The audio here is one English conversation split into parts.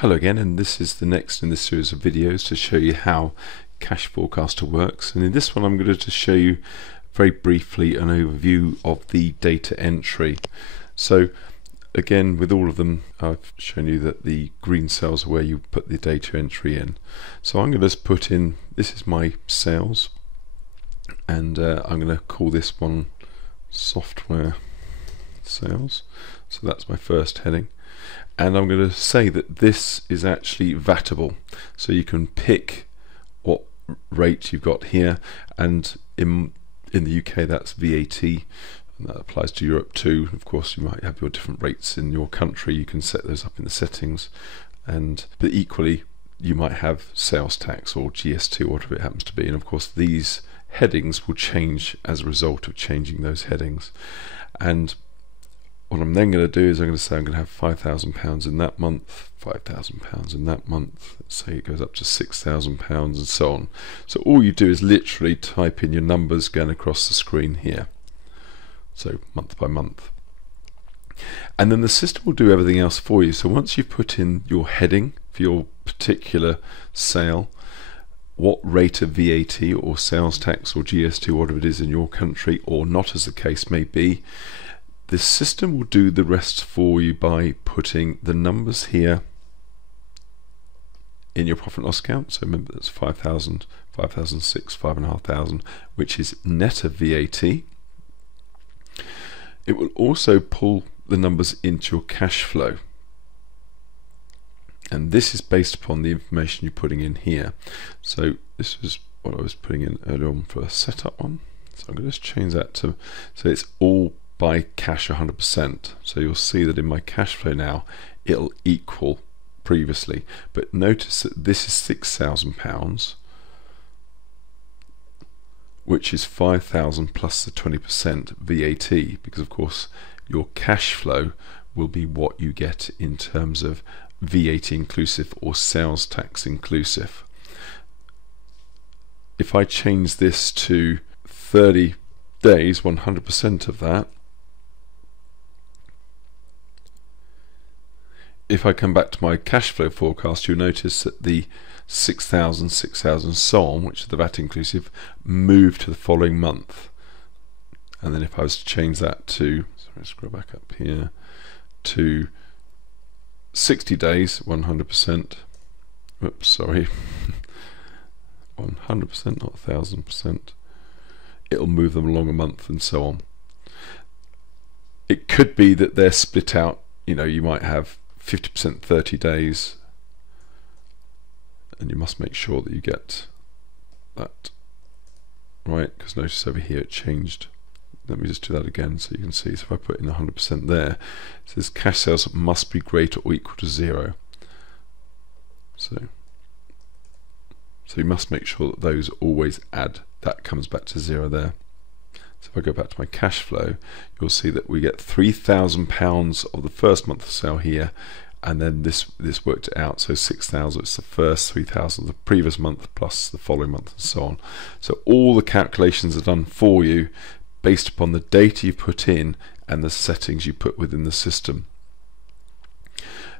Hello again, and this is the next in this series of videos to show you how Cash Forecaster works. And in this one I'm going to just show you very briefly an overview of the data entry. So again, with all of them I've shown you that the green cells are where you put the data entry in. So I'm going to just put in, this is my sales, and I'm going to call this one software sales. So that's my first heading. And I'm going to say that this is actually VATable, so you can pick what rate you've got here, and in the UK that's VAT, and that applies to Europe too. Of course you might have your different rates in your country, you can set those up in the settings, but equally you might have sales tax or GST or whatever it happens to be, and of course these headings will change as a result of changing those headings. And what I'm then going to do is I'm going to say I'm going to have £5,000 in that month, £5,000 in that month, let's say it goes up to £6,000 and so on. So all you do is literally type in your numbers going across the screen here, so month by month. And then the system will do everything else for you. So once you've put in your heading for your particular sale, what rate of VAT or sales tax or GST or whatever it is in your country, or not as the case may be, the system will do the rest for you by putting the numbers here in your profit and loss account. So remember that's 5,000, 5,006, 5,500, which is net of VAT. It will also pull the numbers into your cash flow, and this is based upon the information you're putting in here. So this was what I was putting in earlier on for a setup one, so I'm going to just change that to, so it's all by cash 100%. So you'll see that in my cash flow now it'll equal previously, but notice that this is £6,000, which is 5,000 plus the 20% VAT, because of course your cash flow will be what you get in terms of VAT inclusive or sales tax inclusive. If I change this to 30 days, 100% of that, if I come back to my cash flow forecast, you'll notice that the 6,000, 6,000 so on, which is the VAT inclusive, move to the following month. And then if I was to change that to, sorry, scroll back up here, to 60 days, 100%, oops, sorry, 100%, not 1,000%, it'll move them along a month and so on. It could be that they're split out, you might have 50% 30 days, and you must make sure that you get that right, because notice over here it changed. Let me just do that again so you can see. So if I put in 100% there, it says cash sales must be greater or equal to 0. So you must make sure that those always add, that comes back to 0 there. So if I go back to my cash flow, you'll see that we get £3,000 of the first month of sale here, and then this worked it out, so 6,000, it's the first, 3,000 of the previous month plus the following month and so on. So all the calculations are done for you based upon the data you put in and the settings you put within the system.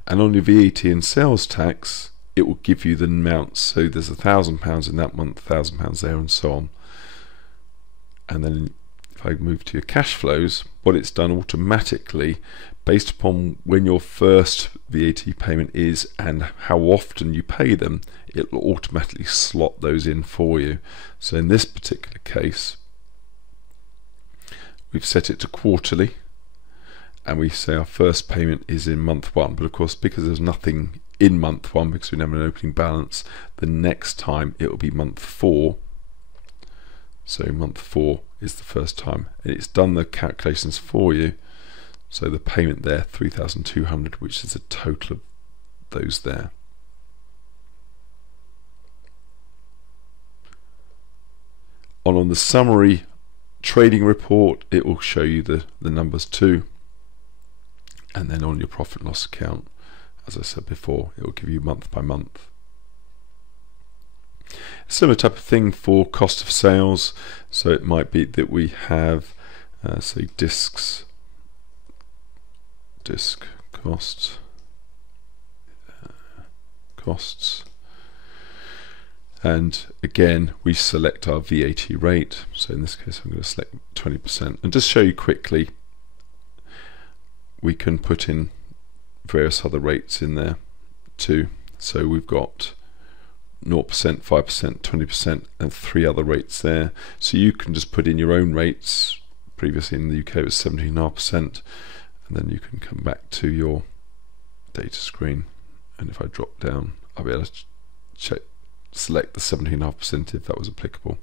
And on your VAT and sales tax, it will give you the amounts, so there's £1,000 in that month, £1,000 there and so on. And then if I move to your cash flows, what it's done automatically, based upon when your first VAT payment is and how often you pay them, it will automatically slot those in for you. So in this particular case, we've set it to quarterly, and we say our first payment is in month 1, but of course because there's nothing in month 1 because we never have an opening balance, the next time it will be month 4. So month 4 is the first time, and it's done the calculations for you. So the payment there, 3,200, which is a total of those there. On the summary trading report, it will show you the numbers too. And then on your profit and loss account, as I said before, it will give you month by month. Similar type of thing for cost of sales. So it might be that we have say disk cost, costs. And again, we select our VAT rate. So in this case, I'm going to select 20%. And just show you quickly, we can put in various other rates in there too. So we've got 0%, 5%, 20%, and 3 other rates there. So you can just put in your own rates. Previously in the UK it was 17.5%, and then you can come back to your data screen, and if I drop down, I'll be able to select the 17.5% if that was applicable.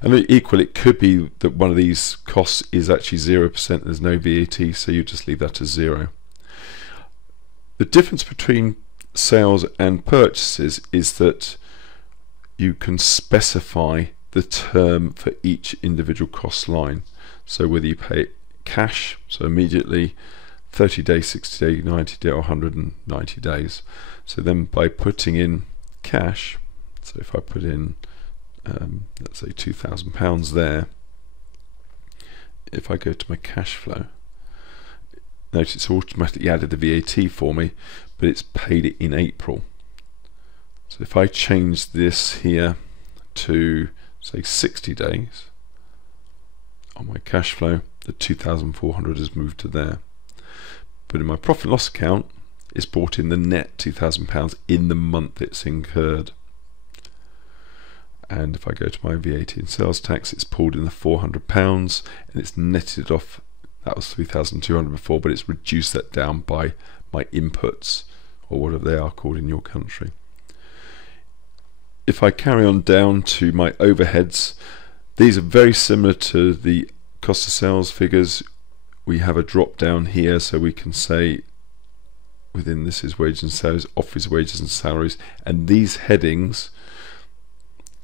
And equally, it could be that one of these costs is actually 0%, there's no VAT, so you just leave that as 0. The difference between sales and purchases is that you can specify the term for each individual cost line. So whether you pay it cash, so immediately, 30 days, 60 days, 90 days, or 190 days. So then by putting in cash, so if I put in let's say £2,000 there, if I go to my cash flow, notice it's automatically added the VAT for me, but it's paid it in April. So if I change this here to say 60 days on my cash flow, the 2,400 has moved to there. But in my profit and loss account, it's brought in the net £2,000 in the month it's incurred. And if I go to my VAT and sales tax, it's pulled in the £400 and it's netted off. That was 3,200 before, but it's reduced that down by my inputs, or whatever they are called in your country. If I carry on down to my overheads, these are very similar to the cost of sales figures. We have a drop down here, so we can say within this is wages and salaries, office wages and salaries, and these headings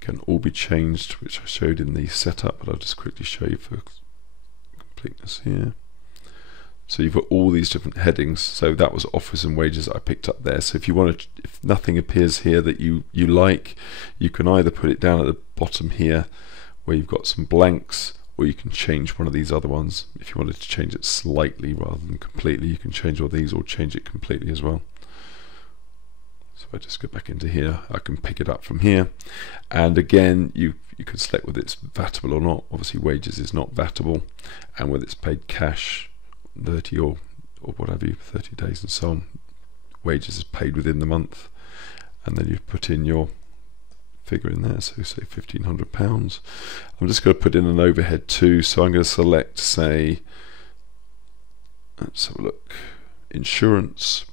can all be changed, which I showed in the setup, but I'll just quickly show you for completeness here. So you've got all these different headings. So that was office and wages that I picked up there. So if you want to, if nothing appears here that you like, you can either put it down at the bottom here where you've got some blanks, or you can change one of these other ones. If you wanted to change it slightly rather than completely, you can change all these or change it completely as well. So if I just go back into here, I can pick it up from here. And again, you can select whether it's vatable or not. Obviously wages is not vatable, and whether it's paid cash, 30 or whatever, 30 days and so on. Wages is paid within the month, and then you put in your figure in there, so say £1,500. I'm just going to put in an overhead too, so I'm going to select, say, let's have a look, insurance.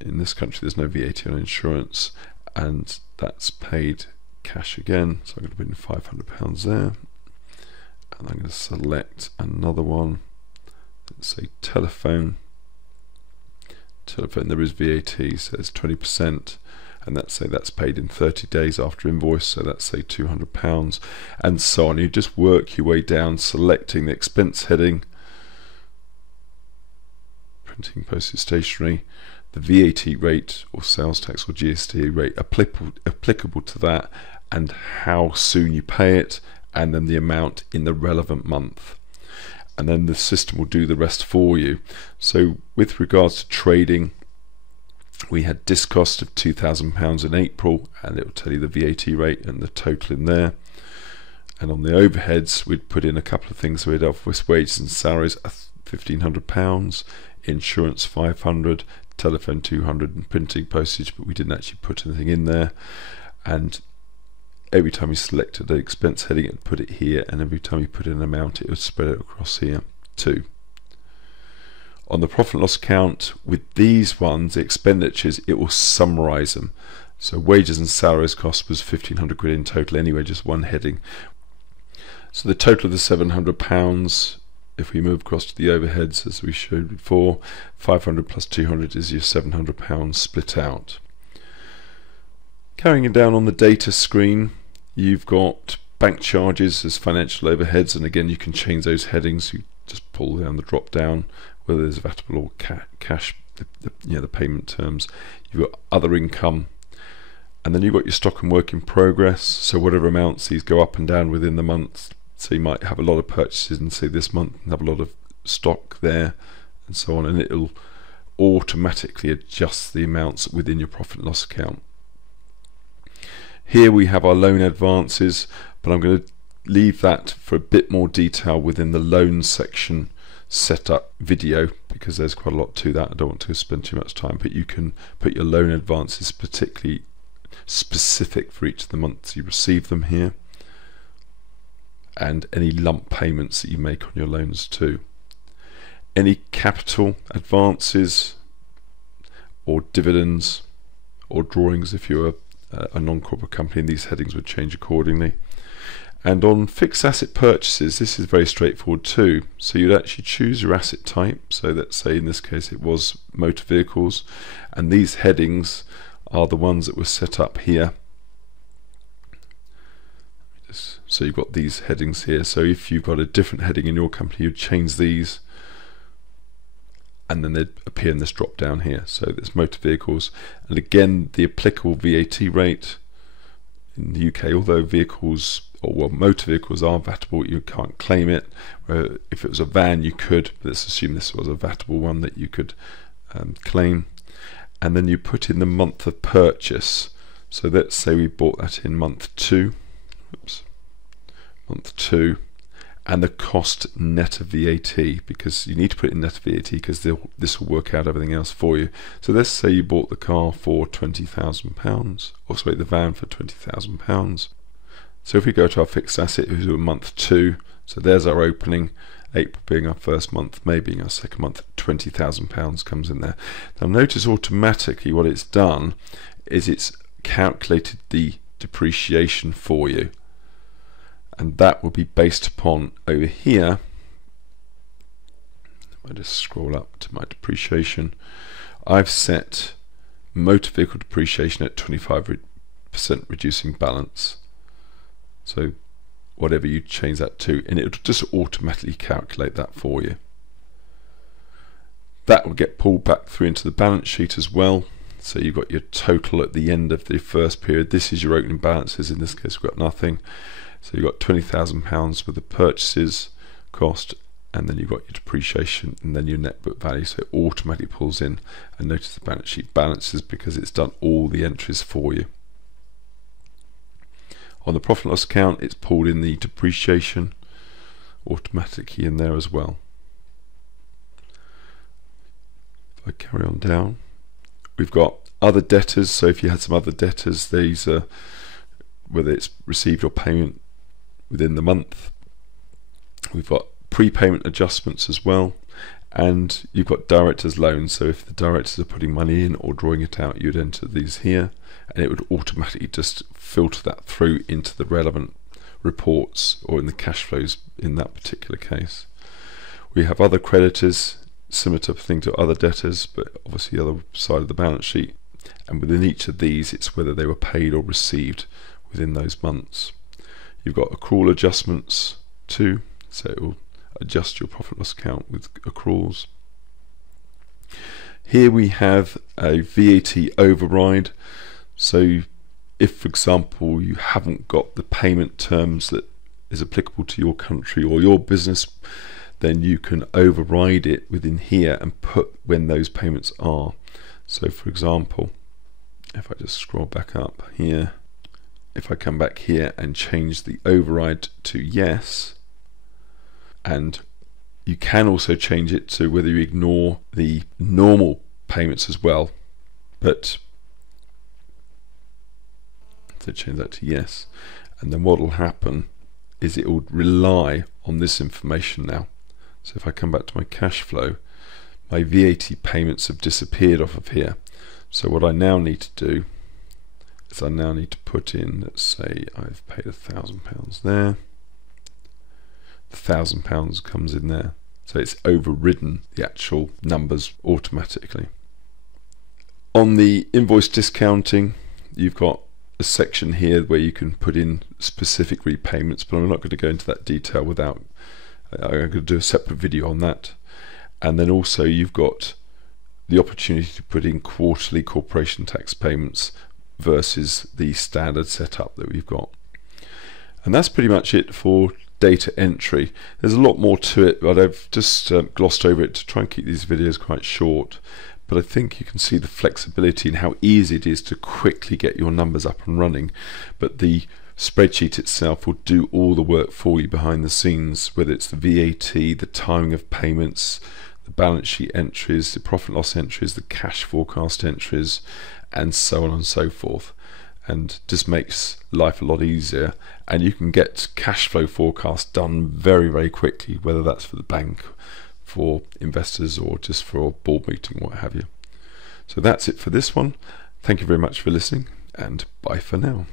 In this country there's no VAT on insurance, and that's paid cash again, so I'm going to put in £500 there, and I'm going to select another one. Let's say telephone. There is VAT, so it's 20%, and that's paid in 30 days after invoice, so that's say £200, and so on. You just work your way down, selecting the expense heading, printing, postage, stationery, the VAT rate or sales tax or GST rate applicable to that, and how soon you pay it, and then the amount in the relevant month. And then the system will do the rest for you. So with regards to trading, we had disc cost of £2,000 in April, and it will tell you the VAT rate and the total in there. And on the overheads, we'd put in a couple of things. So we'd have office wages and salaries £1,500, insurance £500, telephone £200, and printing, postage, but we didn't actually put anything in there. And every time you selected the expense heading, it would put it here, and every time you put in an amount, it would spread it across here too. On the profit and loss account, with these ones, the expenditures, it will summarize them. So wages and salaries cost was £1,500 in total anyway, just one heading. So the total of the £700, if we move across to the overheads as we showed before, 500 plus 200 is your £700 split out. Carrying it down on the data screen, you've got bank charges as financial overheads, and again you can change those headings. You just pull down the drop down, whether there's vatable or cash, the payment terms. You've got other income, and then you've got your stock and work in progress, so whatever amounts these go up and down within the month. So you might have a lot of purchases and say this month and have a lot of stock there and so on, and it'll automatically adjust the amounts within your profit and loss account. Here we have our loan advances, but I'm going to leave that for a bit more detail within the loan section setup video, because there's quite a lot to that. I don't want to spend too much time, but you can put your loan advances particularly specific for each of the months you receive them here, and any lump payments that you make on your loans too. Any capital advances or dividends or drawings if you're a non-corporate company, and these headings would change accordingly. And on fixed asset purchases, this is very straightforward too. So you'd actually choose your asset type. So let's say in this case it was motor vehicles, and these headings are the ones that were set up here. So you've got these headings here. So if you've got a different heading in your company, you'd change these, and then they'd appear in this drop down here. So there's motor vehicles, and again the applicable VAT rate in the UK, although vehicles, or well, motor vehicles are VATable, you can't claim it. If it was a van you could, but let's assume this was a VATable one that you could claim. And then you put in the month of purchase. So let's say we bought that in month 2. Oops. Month 2, and the cost net of VAT, because you need to put in net of VAT because this will work out everything else for you. So let's say you bought the car for £20,000, or sorry, the van for £20,000. So if we go to our fixed asset, who's in month 2, so there's our opening, April being our first month, May being our second month, £20,000 comes in there. Now notice automatically what it's done is it's calculated the depreciation for you, and that will be based upon over here. If I just scroll up to my depreciation, I've set motor vehicle depreciation at 25% reducing balance. So whatever you change that to, and it will just automatically calculate that for you. That will get pulled back through into the balance sheet as well. So you've got your total at the end of the first period. This is your opening balances. In this case we've got nothing. So you've got £20,000 with the purchases cost, and then you've got your depreciation, and then your net book value. So it automatically pulls in, and notice the balance sheet balances because it's done all the entries for you. On the profit and loss account, it's pulled in the depreciation automatically in there as well. If I carry on down, we've got other debtors. So if you had some other debtors, these are whether it's received your payment within the month. We've got prepayment adjustments as well, and you've got directors' loans. So if the directors are putting money in or drawing it out, you'd enter these here, and it would automatically just filter that through into the relevant reports or in the cash flows in that particular case. We have other creditors, similar to thing to other debtors, but obviously the other side of the balance sheet, and within each of these it's whether they were paid or received within those months. You've got accrual adjustments too, so it will adjust your profit and loss account with accruals. Here we have a VAT override. So if, for example, you haven't got the payment terms that is applicable to your country or your business, then you can override it within here and put when those payments are. So for example, if I just scroll back up here, if I come back here and change the override to yes, and you can also change it to whether you ignore the normal payments as well, but so change that to yes, and then what will happen is it will rely on this information now. So if I come back to my cash flow, my VAT payments have disappeared off of here. So what I now need to do is I now need to put in, let's say I've paid £1,000 there, the £1,000 comes in there, so it's overridden the actual numbers automatically. On the invoice discounting, you've got a section here where you can put in specific repayments, but I'm not going to go into that detail without, I'm going to do a separate video on that. And then also you've got the opportunity to put in quarterly corporation tax payments versus the standard setup that we've got. And that's pretty much it for data entry. There's a lot more to it, but I've just glossed over it to try and keep these videos quite short. but I think you can see the flexibility and how easy it is to quickly get your numbers up and running. But the spreadsheet itself will do all the work for you behind the scenes, whether it's the VAT, the timing of payments, the balance sheet entries, the profit and loss entries, the cash forecast entries, and so on and so forth. And just makes life a lot easier, and you can get cash flow forecasts done very, very quickly, whether that's for the bank, for investors, or just for a board meeting, what have you. So that's it for this one. Thank you very much for listening, and bye for now.